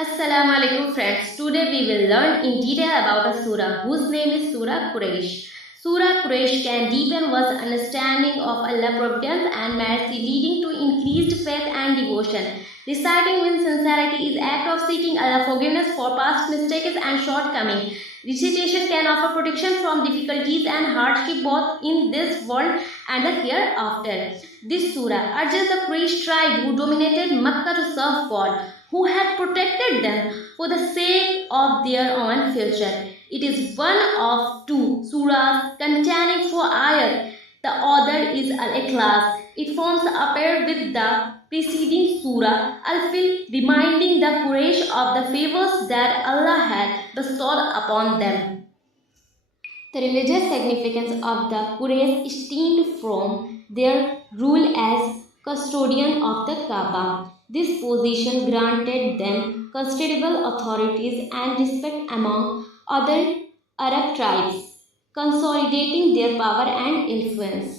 Assalamu alaikum friends. Today we will learn in detail about a surah whose name is Surah Quraysh. Surah Quraysh can deepen one's understanding of Allah's providence and mercy, leading to increased faith and devotion. Reciting with sincerity is act of seeking Allah's forgiveness for past mistakes and shortcomings. Recitation can offer protection from difficulties and hardship both in this world and the hereafter. This surah urges the Quraysh tribe who dominated Makkah to serve God, who had protected them for the sake of their own future. It is one of two surahs containing 4 ayat. The other is Al-Ikhlas. It forms a pair with the preceding surah Al-Fil, reminding the Quraysh of the favors that Allah had bestowed upon them. The religious significance of the Quraysh stemmed from their rule as custodian of the Kaaba. This position granted them considerable authorities and respect among other Arab tribes, consolidating their power and influence.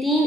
3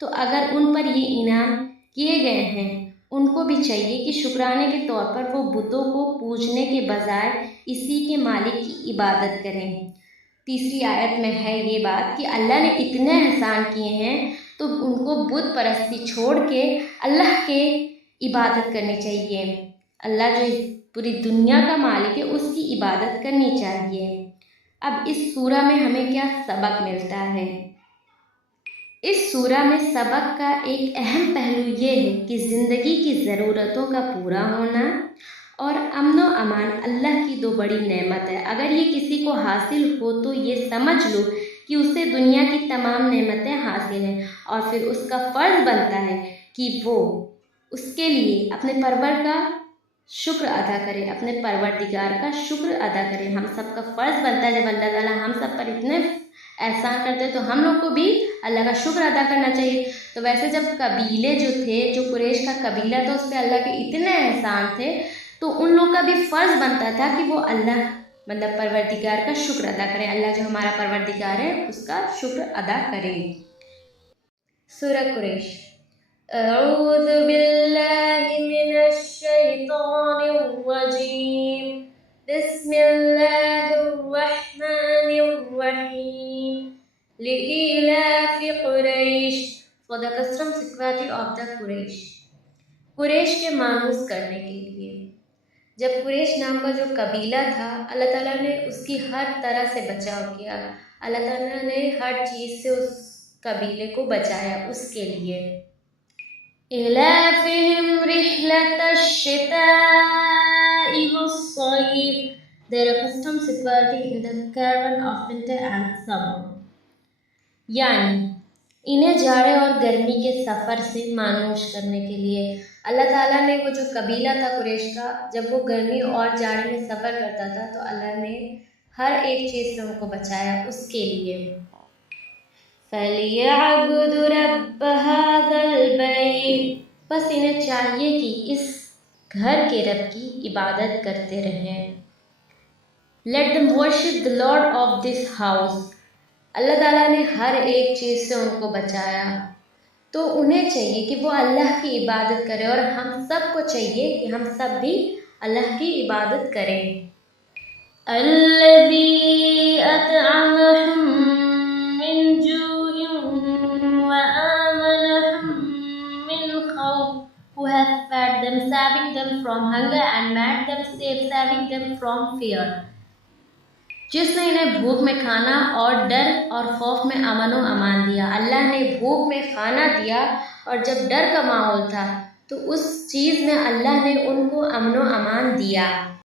تو اگر ان پر یہ انعام کیے گئے ہیں ان کو بھی چاہیے کہ شکرانے کے طور پر وہ بتوں کو پوجنے کے بجائے اسی کے مالک کی عبادت کریں۔ تیسری آیت میں ہے یہ بات کہ اللہ نے اتنے احسان کیے ہیں تو ان کو بت پرستی چھوڑ کے اللہ کے عبادت کرنی چاہیے۔ اللہ جو پوری دنیا کا مالک ہے اس کی عبادت کرنی چاہیے۔ اب اس سورہ میں ہمیں کیا سبق ملتا ہے؟ اس سورہ میں سبق کا ایک اہم پہلو یہ ہے کہ زندگی کی ضرورتوں کا پورا ہونا اور امن و امان اللہ کی دو بڑی نعمت ہے۔ اگر یہ کسی کو حاصل ہو تو یہ سمجھ لو کہ اسے دنیا کی تمام نعمتیں حاصل ہیں، اور پھر اس کا فرض بنتا ہے کہ وہ اس کے لیے اپنے پرور کا شکر ادا کرے، اپنے پروردگار کا شکر ادا کرے۔ ہم سب کا فرض بنتا ہے، جب اللہ تعالیٰ ہم سب پر اتنے احسان کرتے ہیں تو ہم لوگ کو بھی اللہ کا شکر ادا کرنا چاہیے۔ تو ویسے جب قبیلے جو تھے، جو قریش کا قبیلہ تھا، اس پہ اللہ کے اتنے احسان تھے تو ان لوگ کا بھی فرض بنتا تھا کہ وہ اللہ مطلب پروردگار کا شکر ادا کریں، اللہ جو ہمارا پروردگار ہے اس کا شکر ادا کریں۔ سورہ قریش۔ اعوذ باللہ من الشیطان الرجیم، بسم اللہ الرحمن الرحیم، لإیلاف قریش، for the custom security of the قریش، قریش کے مانوس کرنے کے لیے۔ جب قریش نام کا جو قبیلہ تھا، اللہ تعالیٰ نے اس کی ہر طرح سے بچاؤ کیا، اللہ تعالیٰ نے ہر چیز سے اس قبیلے کو بچایا اس کے لیے۔ إِلَافِهِمْ رِحْلَةَ الشِّتَاءِ وَالصَّيْفِ، their custom security in the caravan of winter and summer، یعنی انہیں جاڑے اور گرمی کے سفر سے مانوس کرنے کے لیے اللہ تعالیٰ نے وہ جو قبیلہ تھا قریش کا، جب وہ گرمی اور جاڑے میں سفر کرتا تھا تو اللہ نے ہر ایک چیز سے ان کو بچایا اس کے لیے۔ فَلْيَعْبُدُوا رَبَّ هَذَا الْبَيْتِ، بس انہیں چاہیے کہ اس گھر کے رب کی عبادت کرتے رہیں۔ Let them worship the Lord of this house، اللہ تعالیٰ نے ہر ایک چیز سے ان کو بچایا تو انہیں چاہیے کہ وہ اللہ کی عبادت کریں، اور ہم سب کو چاہیے کہ ہم سب بھی اللہ کی عبادت کریں۔ الذی اطعمہم من جوع وآمنہم من خوف، who has fed them, saving them from hunger, and made them safe, saving them from fear، جس نے انہیں بھوک میں کھانا اور ڈر اور خوف میں امن و امان دیا۔ اللہ نے بھوک میں کھانا دیا اور جب ڈر کا ماحول تھا تو اس چیز میں اللہ نے ان کو امن و امان دیا۔